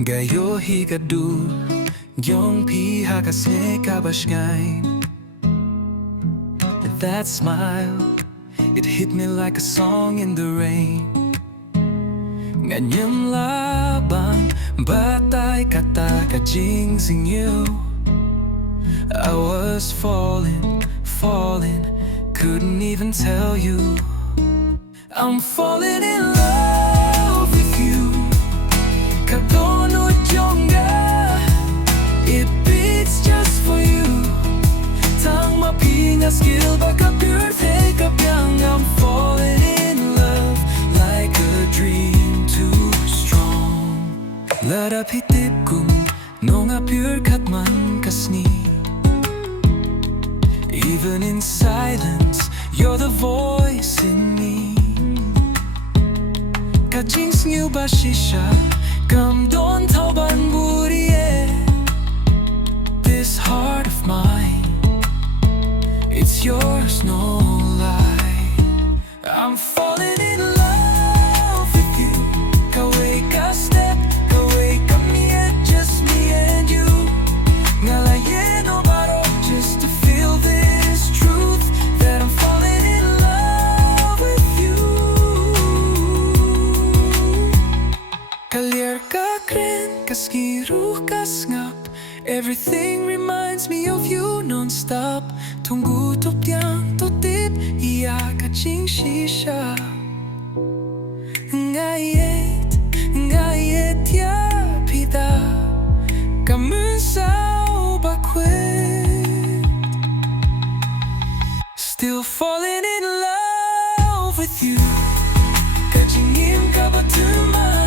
Gayo hikadu Yung piha kasi kabashgay. That smile, it hit me like a song in the rain. Nganyang labang batay kata kajingsing you. I was falling, falling, couldn't even tell you. I'm falling in love with you. Kadono jonga, it beats just for you. Tang mapinga skill baka pure take up young. I'm falling in love like a dream too strong. Ladap hitip kum nonga pure katman kasni. Even in silence, you're the voice in me. Kajings ngiu ba shisha, kam don tauban buriye. This heart of mine, it's yours, no lie. I'm falling in love with you. Kaway ka step, kaway kami at just me and you. Ngalaye no baro just to feel this truth that I'm falling in love with you. Kalir ka kren, kaskiru kasngap. Everything reminds me of you non-stop. Tunggu top yang totip, iya kaching shisha. Ngayet ya pida, kamun sao bakwet. Still falling in love with you. Kachingim ka ba tuma?